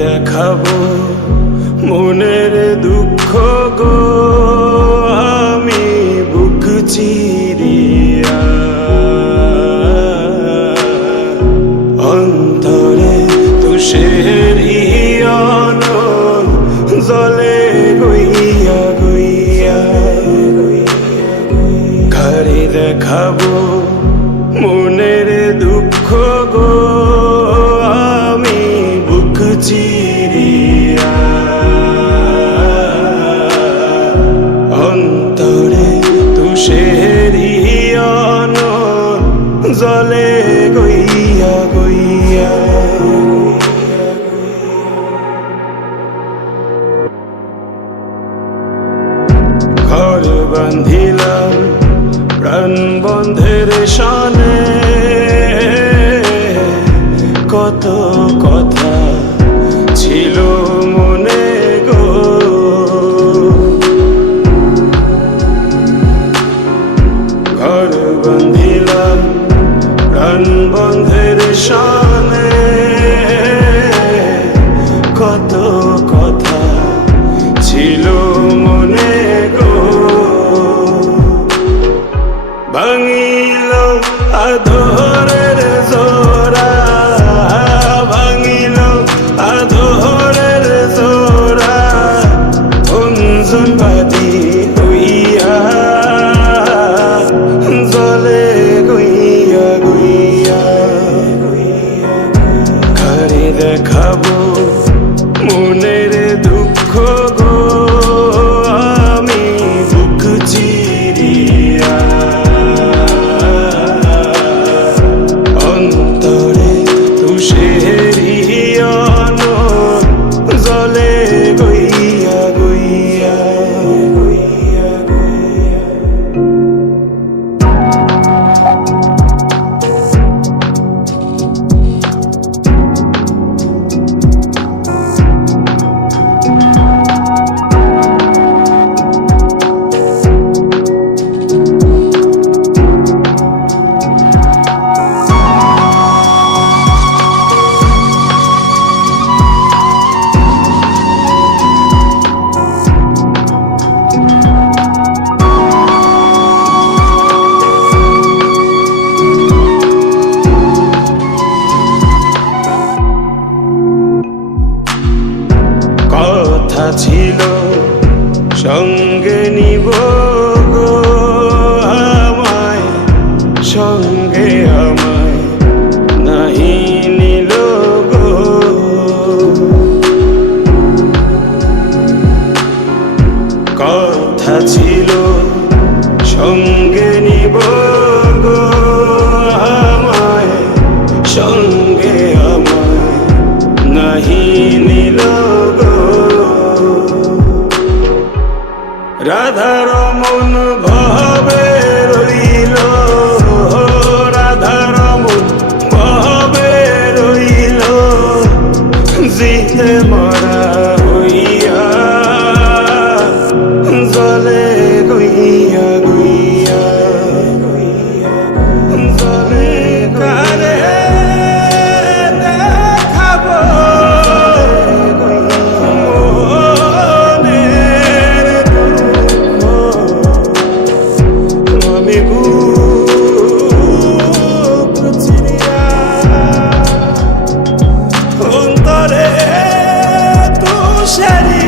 দেখাবো মনের দুঃখ গো। আমি বুক চিরিয়া অন্তরে তুষের ইয়ন জলে গইয়া গইয়া ঘরে দেখাবো জলে গইয়া গইয়া ঘর বান্ধিলাম প্রাণ বন্ধের সানে কত আধরের জোড়া ভাঙিল আধরের জোড়া। অঞ্জন বাদি হইয়া জলে গইয়া গইয়া ঘরে দেখাবো মনের আশা ছিল, সঙ্গে নিব আমায়, সঙ্গে আমায় নাহি নিল ভাবে রইল রাধার মন ভাবে রইল জিতে মারা shed